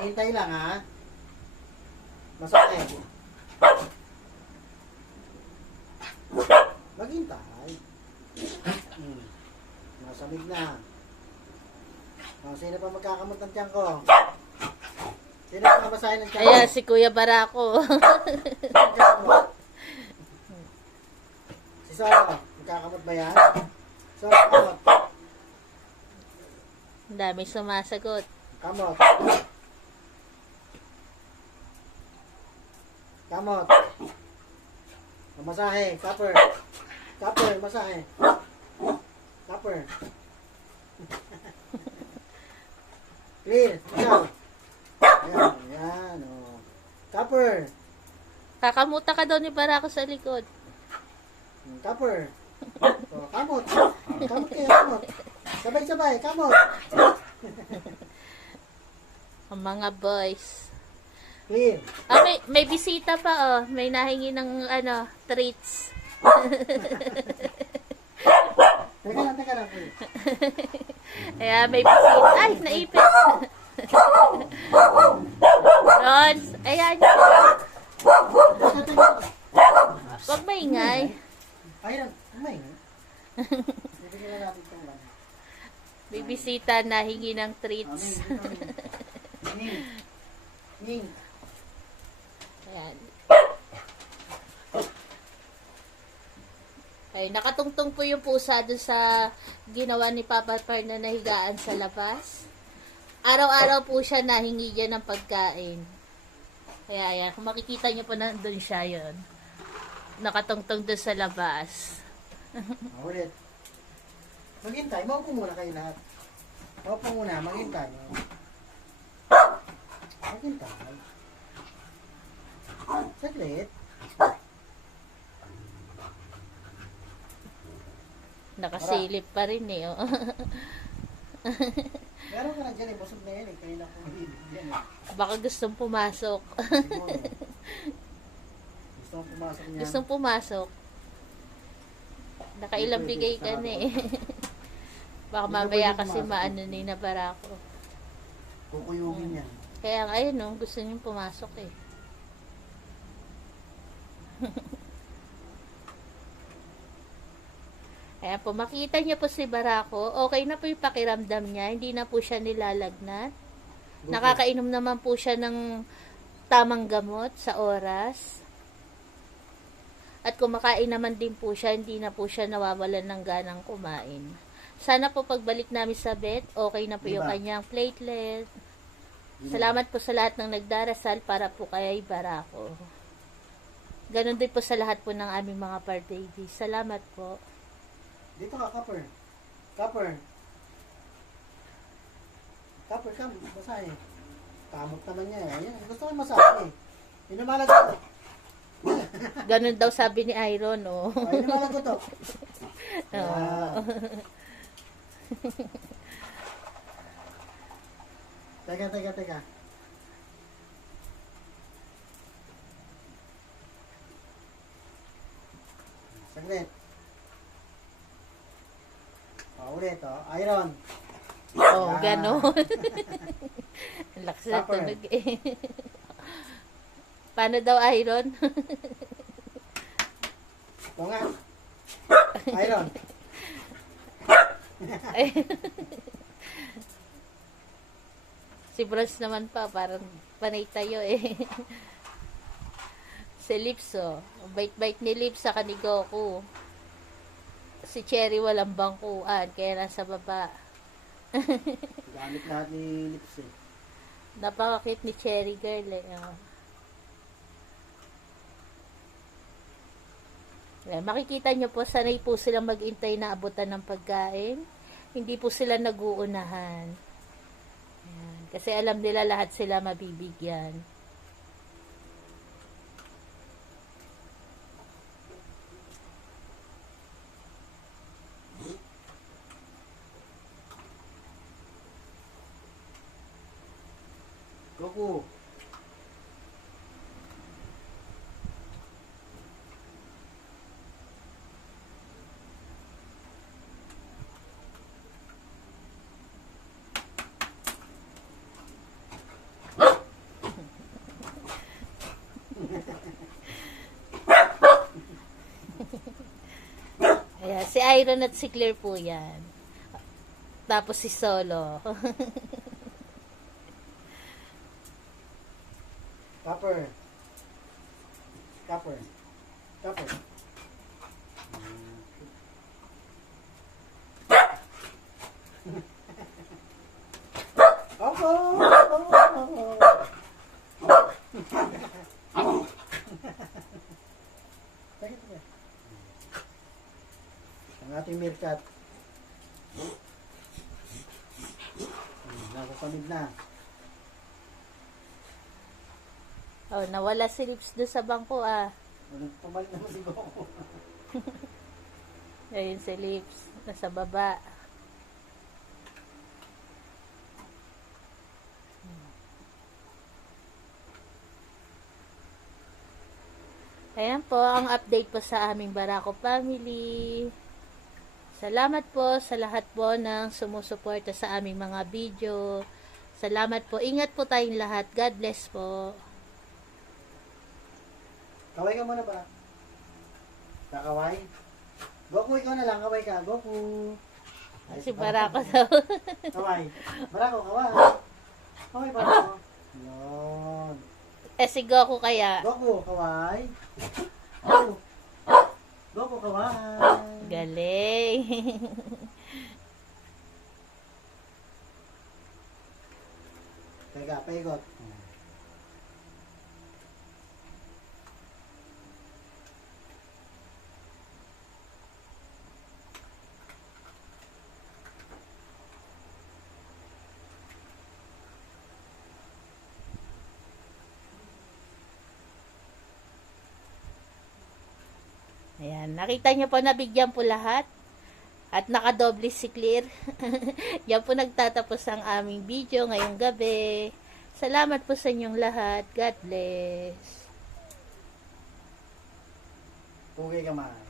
hintay lang ha. Masakit. Maghintay. Masamig na. Sino pa magkakamot ng tiyan ko? Sino pa mabasahin ng tiyan ko? Ayan, si Kuya Barako. Si Soro, magkakamot ba yan? Soro, kamot. Ang dami sumasagot. Kamot. Kamot. Masahe, copper. Copper, masahe. Copper. Clear, ikaw. Ayan, ayan, o. Copper. Kakamuta ka daw ni Barako sa likod. Copper. O, kamot. Kamot kayo, kamot. Sabay-sabay, kamot. Ang mga boys. Clear. Ah, may bisita pa, oh. May nahingi ng, treats. Teka lang, clear. Ayan, may bisita. Ay, naipit. Rons, ayan. Huwag maingay. Ayun, may. Bibigyan na natin itong lang. May bisita na hingi ng treats. Ning. Ning. Ayan. Ay, nakatungtong po yung pusa doon sa ginawa ni Papa Par na nahigaan sa labas. Araw-araw po siya nahingi dyan ng pagkain. Kaya, ayan, kung makikita nyo po nandun siya yun. Nakatungtong doon sa labas. Ulit. Maghintay. Maupo muna kayo lahat. Maupo muna. Maghintay. Maghintay. Saglit. Nakasilip pa rin eh. Oh. Meron ka na dyan eh. Busog na yan eh. Kayo na po yan eh. Baka gustong pumasok. Siguro. Gusto mo pumasok niya. Gustong pumasok. Nakailang bigay ka na eh. Baka mamaya kasi maano ni na Barako. Kukuyugin yan. Kaya ayun no, gusto niyong pumasok eh. Kaya po, makita niyo po si Barako, okay na po yung pakiramdam niya, hindi na po siya nilalagnat. Nakakainom naman po siya ng tamang gamot sa oras. At kumakain naman din po siya, hindi na po siya nawawalan ng ganang kumain. Sana po pagbalik namin sa vet, okay na po yung kanyang platelet. Salamat po sa lahat ng nagdarasal para po kay Barako. Ganon din po sa lahat po ng aming mga pardays. Salamat po. Dito ka, Copper. Copper. Copper, come. Basahin. Kamot naman niya eh. Ayan, gusto ko masahe eh. Inumalagot. Ganon daw sabi ni Iron, oh. Ay, inumalagot to. Oh. Teka. Saglit. Ulit, oh. Iron. Oh, Yan. ganon. Ang lakas na Copper. tunog eh. Paano daw Iron? Ito nga. Iron. Ay. Si Bronze naman pa, parang panay tayo eh. Si Lips, oh. Bait-bait ni Lips sa ni Goku. Si Cherry walang bangkuan, kaya nasa baba. Gamit lahat ni Lips eh. Napakakit ni Cherry girl eh. Oh. Ayan, makikita nyo po, sanay po silang mag-intay na abutan ng pagkain. Hindi po sila nag-uunahan. Ayan, kasi alam nila lahat sila mabibigyan. Goku. Si Iron at si Clear po yan. Tapos si Solo. Copper. Copper. Copper. Opo! Ang ating meerkat. Nakasamid na. Oh, nawala si Lips doon sa bangko ah. Pabalik naman si Goku. Ayun si Lips. Nasa baba. Ayan po ang update po sa aming Barako family. Salamat po sa lahat po ng sumusuporta sa aming mga video. Salamat po. Ingat po tayong lahat. God bless po. Kaway ka muna ba? Kakaway? Goku, ikaw na lang. Kaway ka. Goku. Ay, Si Barako daw. Kaway. Barako, kaway. Kaway, Barako. Yun. Si Goku kaya. Goku, kaway. Goku. Goku, kaway. Galing. Teka, paigot. Ayan, nakita niyo po, nabigyan po lahat. At nakadoble si Clear. Yan po nagtatapos ang aming video ngayong gabi. Salamat po sa inyong lahat. God bless. Pugay ka man.